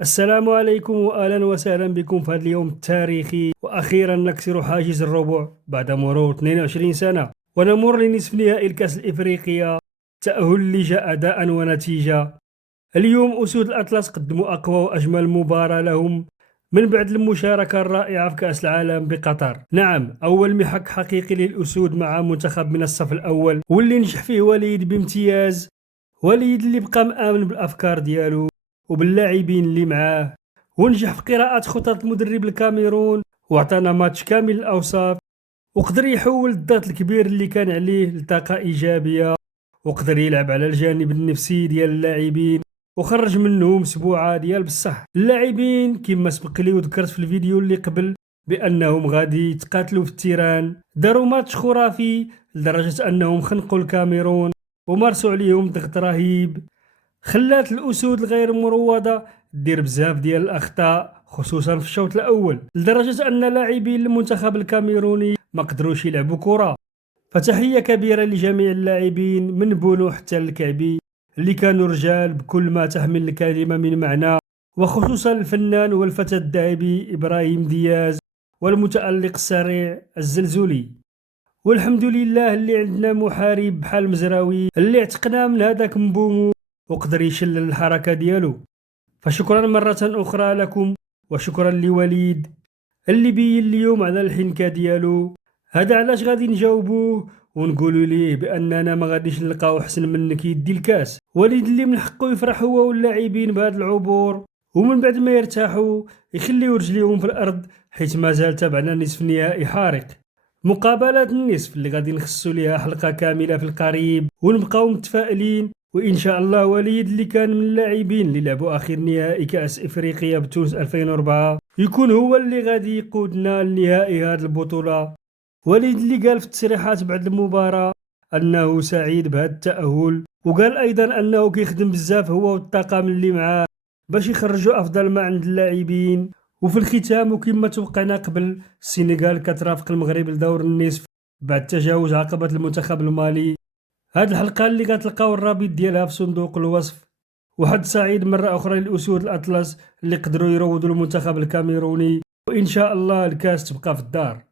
السلام عليكم واهلا وسهلا بكم في هذا اليوم التاريخي، واخيرا نكسر حاجز الربع بعد مرور 22 سنه ونمر لنصف نهائي الكاس الافريقيه. تاهل اللي جاء اداء ونتيجه. اليوم اسود الاطلس قدموا اقوى واجمل مباراه لهم من بعد المشاركه الرائعه في كاس العالم بقطر. نعم، اول محك حقيقي للاسود مع منتخب من الصف الاول واللي نجح فيه وليد بامتياز. وليد اللي بقى مآمن بالافكار ديالو وباللاعبين اللي معاه، ونجح في قراءة خطط المدرب الكاميرون وعطانا ماتش كامل الأوصاف، وقدر يحول الضغط الكبير اللي كان عليه لطاقة إيجابية، وقدر يلعب على الجانب النفسي ديال اللاعبين وخرج منهم سبوعة ديال بصح. اللاعبين كما سبق لي وذكرت في الفيديو اللي قبل بأنهم غادي يتقاتلوا في التيران، داروا ماتش خرافي لدرجة أنهم خنقوا الكاميرون ومارسوا عليهم ضغط رهيب، خلات الأسود الغير مروضة دير بزاف ديال الأخطاء خصوصا في الشوط الأول، لدرجة أن لاعبين المنتخب الكاميروني ما قدروش يلعبوا كرة. فتحية كبيرة لجميع اللاعبين من بونو حتى الكعبي اللي كانوا رجال بكل ما تحمل الكلمة من معنى، وخصوصا الفنان والفتى الذهبي إبراهيم دياز والمتألق السريع الزلزولي. والحمد لله اللي عندنا محارب بحال مزراوي اللي اعتقنا من هذاك مبومو وقدر يشلل الحركة ديالو. فشكرا مرة أخرى لكم، وشكرا لوليد اللي بين اليوم على الحنكة ديالو. هذا علاش غادي نجاوبوه ونقولوا ليه بأننا ما غاديش نلقاو أحسن منك يدي الكاس. وليد اللي من حقه يفرح هو واللاعبين بهذا العبور، ومن بعد ما يرتاحوا يخليو رجليهم في الأرض، حيث ما زال تبعنا نصف نهائي حارق. مقابلة النصف اللي غادي نخصو ليها حلقة كاملة في القريب ونبقاو متفائلين، وإن شاء الله وليد اللي كان من اللاعبين اللي لعبوا آخر نهائي كأس إفريقيا بتونس 2004 يكون هو اللي غادي يقودنا لنهائي هذه البطولة. وليد اللي قال في التصريحات بعد المباراة أنه سعيد بهذا التأهل، وقال أيضا أنه كيخدم بزاف هو والطاقم اللي معاه باش يخرجوا أفضل ما عند اللاعبين. وفي الختام وكما توقعنا قبل، السنغال كترافق المغرب لدور النصف بعد تجاوز عقبة المنتخب المالي. هاد الحلقة اللي غتلقاو الرابط ديالها في صندوق الوصف. وحد سعيد مرة أخرى للأسود الأطلس اللي قدروا يروضوا المنتخب الكاميروني، وإن شاء الله الكاس تبقى في الدار.